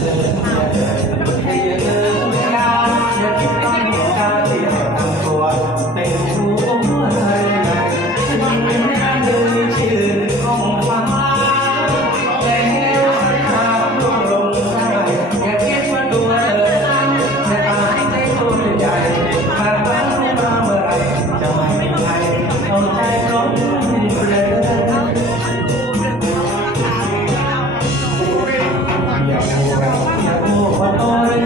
ให้เยอะเวลาอย่าคิดต้องเหตุการณ์ที่เราทำตัวเป็นผู้อะไรฉันไม่ได้เลยชื่อของฟ้าแล้วขาดร่วงลงได้อย่าคิดว่าตัวจะตายในตัวใหญ่หากวันไม่มาเมื่อไรจะไม่มีใครเอาใจร้อนเลย อย่าโง่ว่าโตเลย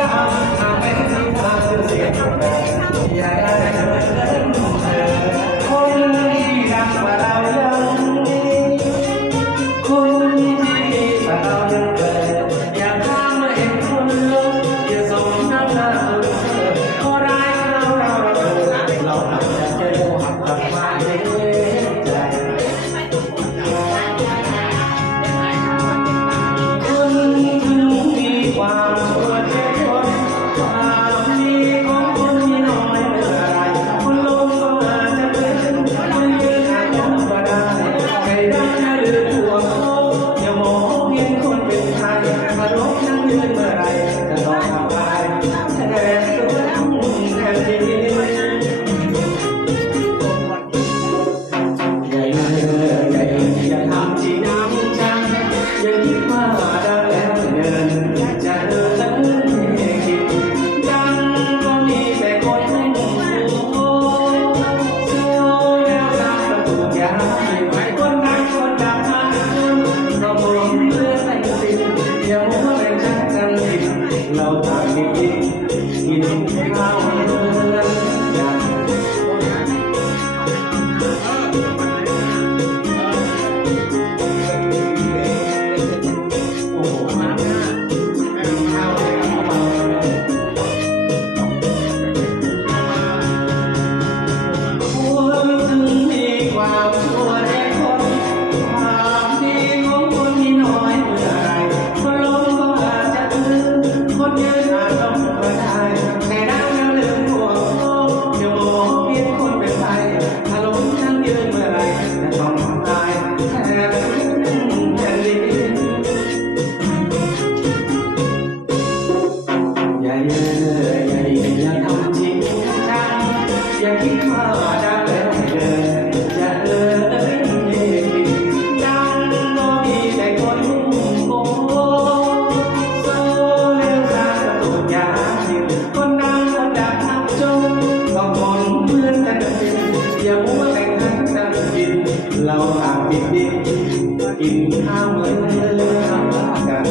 ดาวหากไม่มีทางจะเสียอย่าได้คนที่รักว่าเรายังมีคนที่ดีกว่าเรายังเกิดอย่าข้ามมาเห็นคนลงอย่าส่งน้ำหน้าคนร้ายเราอาจจะเจอหักกลับมาเองใจความชั่วแท้คนความดีของคนมีน้อยเมื่อไรคนลงก็อาจจะเป็นคนยืนอาจจะก็ได้ใครได้หรือหัวโตอย่ามองเพียงคนเป็นใครมาลบนั่งยืนเมื่อไรจะต้องทำลายแทนตัวแทนที่อย่าทำที่น้ำจังอย่าคิดว่าได้แล้วเดินจะเดินแล้วคิดดังก็มีแต่คนโง่สู้แล้วสร้างประตูยาคนดังคนดังมาเราโดนเลื่อนไปสิ้นอย่ามัวแต่ชักกันผิดเราต่างกินข้าวเรือนอย่างความชั่วแท้คนความดีของคนที่น้อยเมื่อไรคนลงก็อาจจะลืมคนยืนอาจต้องกระจายแต่ดาวแล้วลืมหัวโลกเดี๋ยวมองเพียงคนเป็นไทยถ้าลงนั่งยืนเมื่อไรจะต้องทำลายแทนแผ่นดินอย่าเยอะอย่าทำจริงจังอย่าคิดว่าได้แล้วเกินดังก็มีแต่คนโง่โซ่เลี้ยวตาประตูยาคนดังคนดังทำจงต้องคนเพื่อนกันเป็นอย่ามัวแต่งหันกันกินเราต่างปิดดินกินข้าวเหมือนกัน